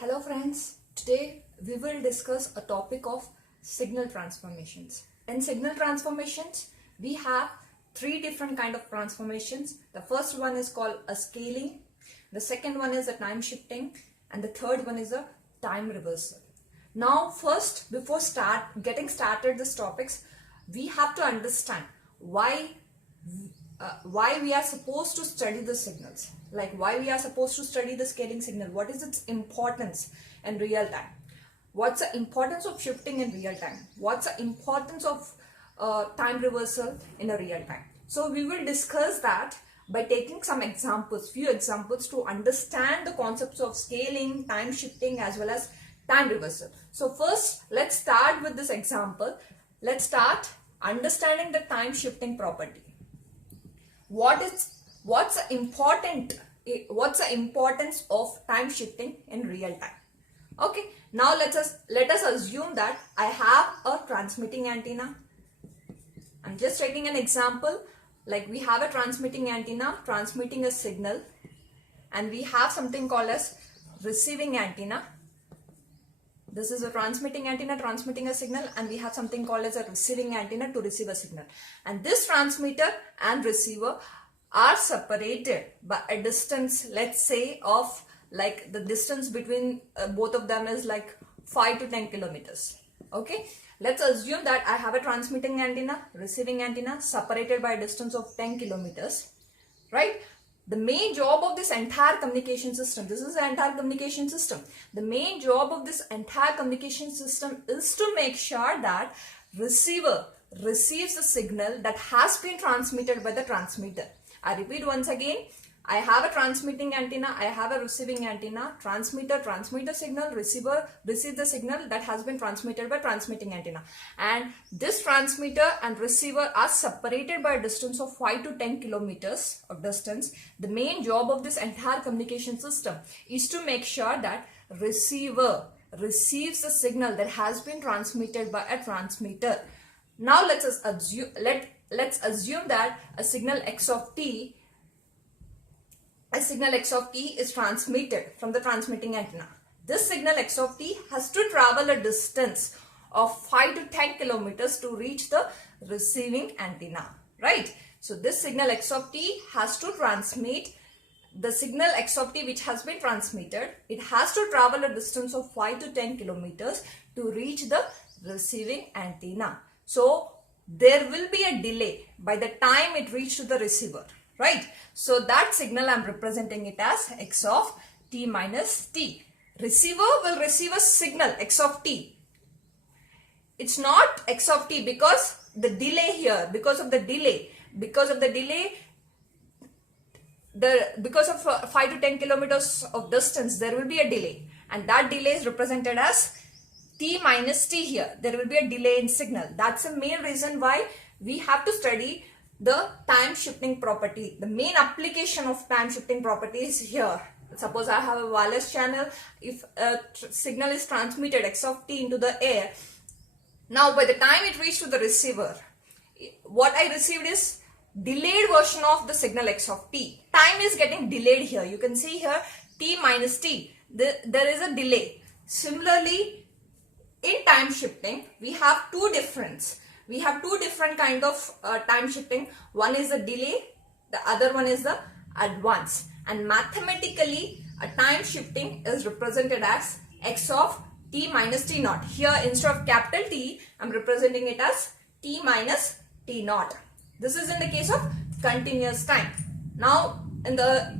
Hello friends, today we will discuss a topic of signal transformations. In signal transformations, we have three different kind of transformations. The first one is called a scaling, the second one is a time shifting, and the third one is a time reversal. Now first, before getting started these topics, we have to understand why we are supposed to study the signals, like why we are supposed to study the scaling signal, what is its importance in real time, what's the importance of shifting in real time, what's the importance of time reversal in a real time. So we will discuss that by taking some examples, few examples to understand the concepts of scaling, time shifting as well as time reversal. So first let's start with this example. Let's start understanding the time shifting property. What's the importance of time shifting in real time? Okay, now let us assume that I have a transmitting antenna. I'm just taking an example, like we have a transmitting antenna transmitting a signal, and we have something called as receiving antenna. This is a transmitting antenna transmitting a signal, and we have something called as a receiving antenna to receive a signal. And this transmitter and receiver are separated by a distance, let's say, of like the distance between both of them is like 5 to 10 kilometers. Okay, let's assume that I have a transmitting antenna, receiving antenna separated by a distance of 10 kilometers, right? The main job of this entire communication system, this is the entire communication system. The main job of this entire communication system is to make sure that receiver receives the signal that has been transmitted by the transmitter. I repeat once again, I have a transmitting antenna, I have a receiving antenna, transmitter transmit a signal, receiver receive the signal that has been transmitted by transmitting antenna. And this transmitter and receiver are separated by a distance of 5 to 10 kilometers of distance. The main job of this entire communication system is to make sure that receiver receives the signal that has been transmitted by a transmitter. Now let's assume that a signal x of t is transmitted from the transmitting antenna. This signal x of t has to travel a distance of 5 to 10 kilometers to reach the receiving antenna, right? So this signal x of t has to transmit the signal x of t which has been transmitted. It has to travel a distance of 5 to 10 kilometers to reach the receiving antenna. So there will be a delay by the time it reaches to the receiver, right? So that signal I'm representing it as x of t minus t. Receiver will receive a signal x of t. It's not x of t because the delay here, because of 5 to 10 kilometers of distance, there will be a delay, and that delay is represented as t minus t here. There will be a delay in signal. That's the main reason why we have to study the time shifting property. The main application of time shifting property is here. Suppose I have a wireless channel. If a signal is transmitted x of t into the air, now by the time it reaches to the receiver, what I received is delayed version of the signal x of t. Time is getting delayed here. You can see here t minus t. There is a delay. Similarly, in time shifting, we have two different kind of time shifting. One is the delay, the other one is the advance. And mathematically, a time shifting is represented as x of t minus t naught. Here, instead of capital T, I'm representing it as t minus t naught. This is in the case of continuous time. Now, in the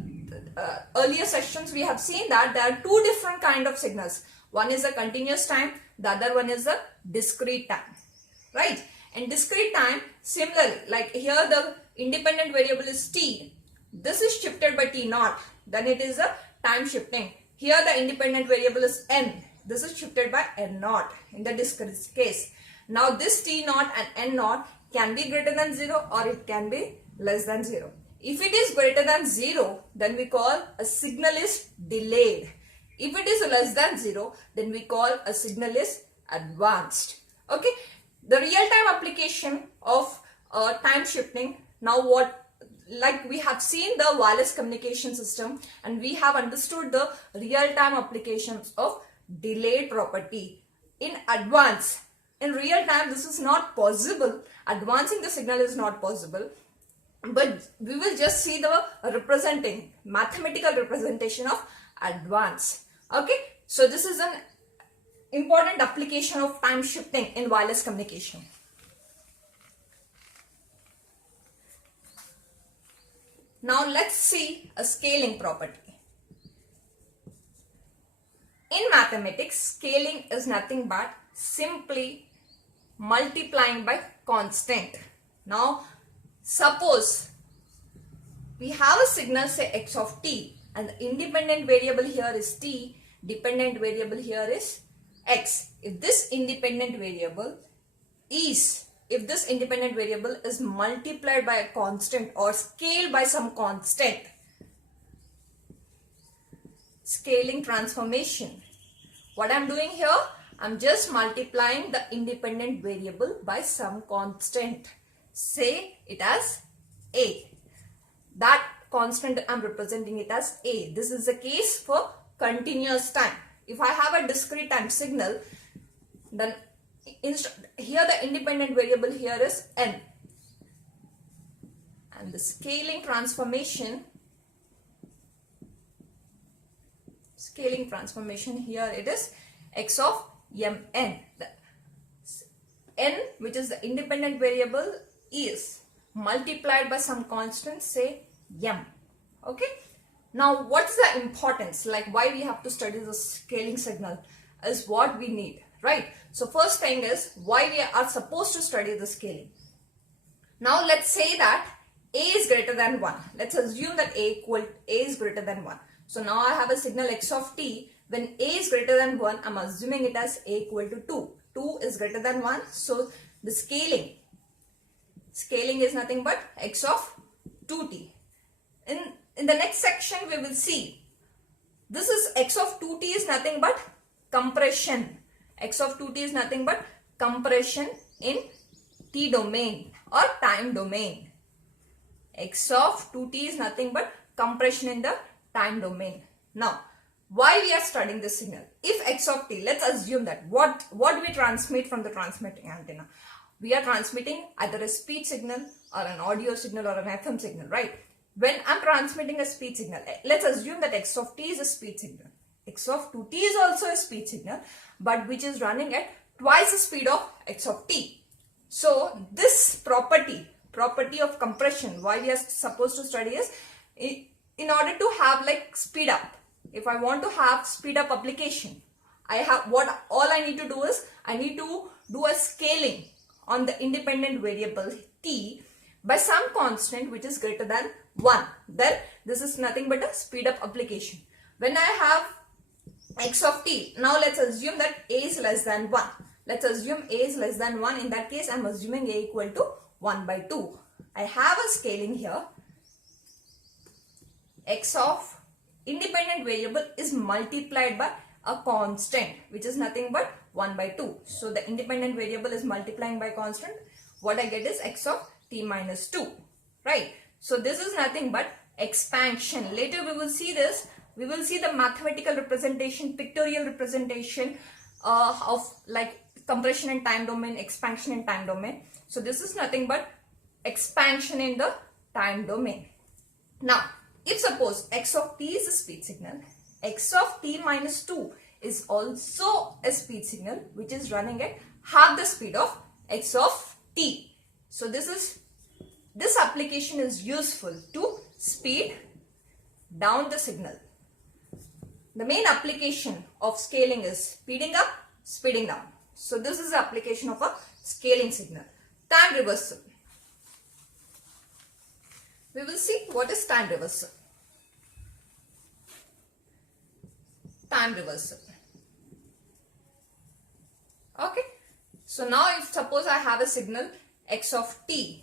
earlier sessions, we have seen that there are two different kind of signals. One is the continuous time, the other one is the discrete time, right? In discrete time, similarly, like here the independent variable is t. This is shifted by t naught. Then it is a time shifting. Here the independent variable is n. This is shifted by n naught in the discrete case. Now this t naught and n naught can be greater than 0 or it can be less than 0. If it is greater than 0, then we call a signal is delayed. If it is less than 0, then we call a signal is advanced. Okay. The real-time application of time shifting. Now what like we have seen the wireless communication system and we have understood the real-time applications of delayed property in advance. In real time, this is not possible. Advancing the signal is not possible. But we will just see the mathematical representation of advance. Okay. So this is an important application of time shifting in wireless communication. Now let's see a scaling property. In mathematics, scaling is nothing but simply multiplying by constant. Now suppose we have a signal, say x of t, and the independent variable here is t, dependent variable here is x. If this independent variable is multiplied by a constant or scaled by some constant, scaling transformation. What I'm doing here, I'm just multiplying the independent variable by some constant. Say it as a. That constant I'm representing it as a. This is the case for continuous time. If I have a discrete time signal, then here the independent variable here is n. And the scaling transformation here it is x of mn. The n, which is the independent variable, is multiplied by some constant, say m. Okay. Now what's the importance, like why we have to study the scaling signal is what we need, right? So first thing is why we are supposed to study the scaling. Now let's say that a is greater than 1. Let's assume that a is greater than 1. So now I have a signal x of t. When a is greater than 1, I'm assuming it as a equal to 2. 2 is greater than 1. So the scaling is nothing but x of 2t. In the next section we will see this is x of 2t is nothing but compression. X of 2t is nothing but compression in t domain or time domain. X of 2t is nothing but compression in the time domain. Now, why we are studying this signal? If x of t, let's assume that what do we transmit from the transmitting antenna? We are transmitting either a speech signal or an audio signal or an FM signal, right? When I'm transmitting a speech signal, let's assume that x of t is a speech signal. X of 2t is also a speech signal, but which is running at twice the speed of x of t. So this property of compression, why we are supposed to study is in order to have like speed up. If I want to have speed up application, all I need to do is I need to do a scaling on the independent variable t by some constant which is greater than 1. Then this is nothing but a speed up application. When I have x of t, now let's assume that a is less than 1. Let's assume a is less than 1. In that case, I'm assuming a equal to 1 by 2. I have a scaling here. X of independent variable is multiplied by a constant which is nothing but 1 by 2. So the independent variable is multiplying by constant. What I get is x of t minus 2, right? So this is nothing but expansion. Later we will see this. We will see the mathematical representation, pictorial representation of like compression in time domain, expansion in time domain. So this is nothing but expansion in the time domain. Now, if suppose x of t is a speed signal, x of t minus 2 is also a speed signal which is running at half the speed of x of t. So this application is useful to speed down the signal. The main application of scaling is speeding up, speeding down. So this is the application of a scaling signal. Time reversal. We will see what is time reversal. Time reversal. Okay. So now if suppose I have a signal x of t,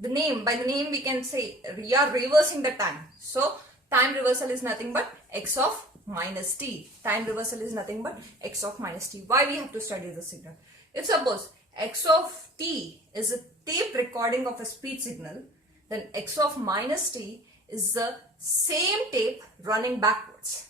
by the name we can say we are reversing the time. So time reversal is nothing but x of minus t. Time reversal is nothing but x of minus t. Why we have to study the signal? If suppose x of t is a tape recording of a speech signal, then x of minus t is the same tape running backwards,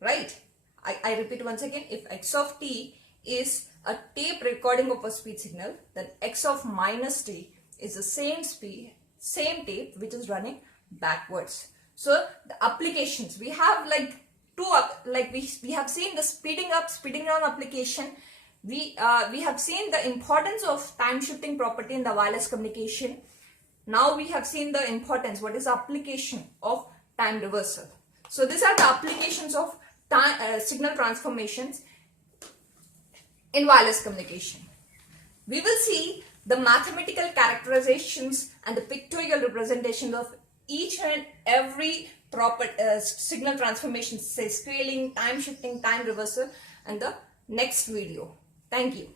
right? I repeat once again, if x of t is a tape recording of a speed signal, then x of minus t is the same tape which is running backwards. So the applications, we have like we have seen the speeding up, speeding down application. We have seen the importance of time shifting property in the wireless communication. Now we have seen the importance, what is the application of time reversal. So these are the applications of signal transformations in wireless communication. We will see the mathematical characterizations and the pictorial representation of each and every signal transformation, say scaling, time shifting, time reversal, and the next video. Thank you.